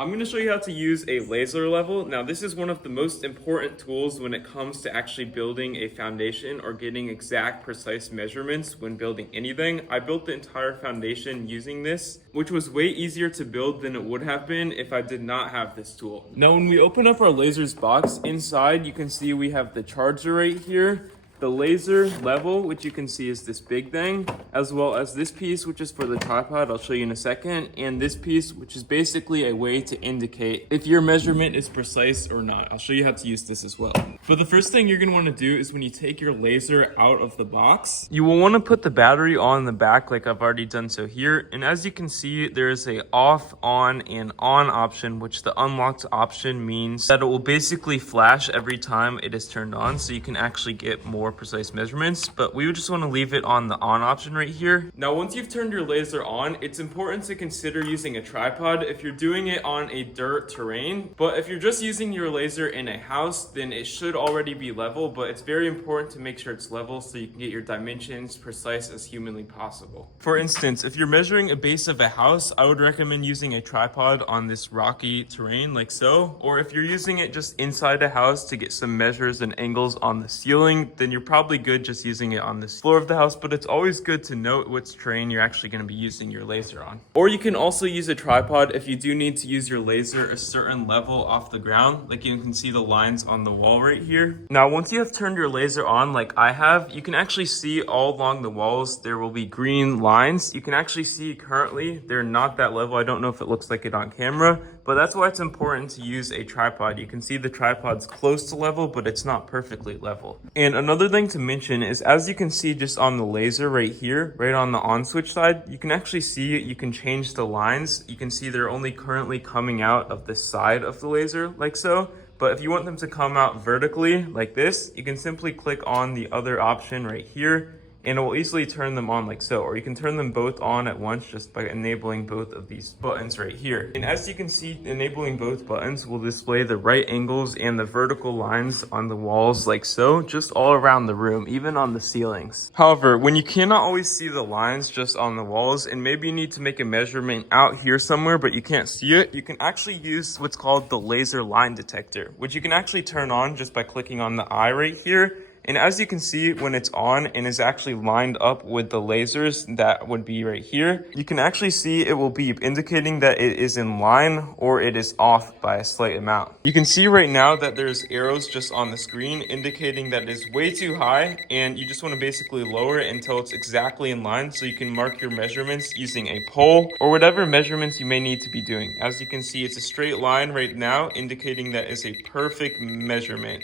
I'm going to show you how to use a laser level. Now, this is one of the most important tools when it comes to actually building a foundation or getting exact, precise measurements when building anything. I built the entire foundation using this, which was way easier to build than it would have been if I did not have this tool. Now, when we open up our lasers box, inside you can see we have the charger right here, the laser level, which you can see is this big thing, as well as this piece, which is for the tripod, I'll show you in a second, and this piece, which is basically a way to indicate if your measurement is precise or not. I'll show you how to use this as well. But the first thing you're gonna wanna do is when you take your laser out of the box, you will wanna put the battery on the back like I've already done so here. And as you can see, there is a off, on, and on option, which the unlocked option means that it will basically flash every time it is turned on, so you can actually get more precise measurements, but we would just want to leave it on the on option right here. Now, once you've turned your laser on, it's important to consider using a tripod if you're doing it on a dirt terrain. But if you're just using your laser in a house, then it should already be level, but it's very important to make sure it's level so you can get your dimensions precise as humanly possible. For instance, if you're measuring a base of a house, I would recommend using a tripod on this rocky terrain like so, or if you're using it just inside a house to get some measures and angles on the ceiling, then you're probably good just using it on the floor of the house, but it's always good to note which terrain you're actually going to be using your laser on. Or you can also use a tripod if you do need to use your laser a certain level off the ground, like you can see the lines on the wall right here. Now, once you have turned your laser on like I have, you can actually see all along the walls there will be green lines. You can actually see currently they're not that level. I don't know if it looks like it on camera, but that's why it's important to use a tripod. You can see the tripod's close to level, but it's not perfectly level. And another thing to mention is, as you can see just on the laser right here, right on the on switch side, you can actually see you can change the lines. You can see they're only currently coming out of the side of the laser like so. But if you want them to come out vertically like this, you can simply click on the other option right here, and it will easily turn them on like so. Or you can turn them both on at once just by enabling both of these buttons right here. And as you can see, enabling both buttons will display the right angles and the vertical lines on the walls like so, just all around the room, even on the ceilings. However, when you cannot always see the lines just on the walls, and maybe you need to make a measurement out here somewhere but you can't see it, you can actually use what's called the laser line detector, which you can actually turn on just by clicking on the eye right here. And as you can see, when it's on and is actually lined up with the lasers that would be right here, you can actually see it will beep, indicating that it is in line or it is off by a slight amount. You can see right now that there's arrows just on the screen indicating that it is way too high, and you just want to basically lower it until it's exactly in line so you can mark your measurements using a pole or whatever measurements you may need to be doing. As you can see, it's a straight line right now, indicating that is a perfect measurement.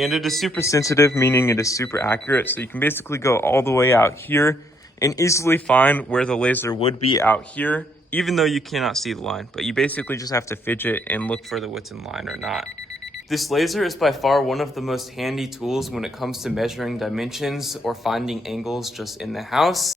And it is super sensitive, meaning it is super accurate. So you can basically go all the way out here and easily find where the laser would be out here, even though you cannot see the line. But you basically just have to fidget and look for what's in line or not. This laser is by far one of the most handy tools when it comes to measuring dimensions or finding angles just in the house.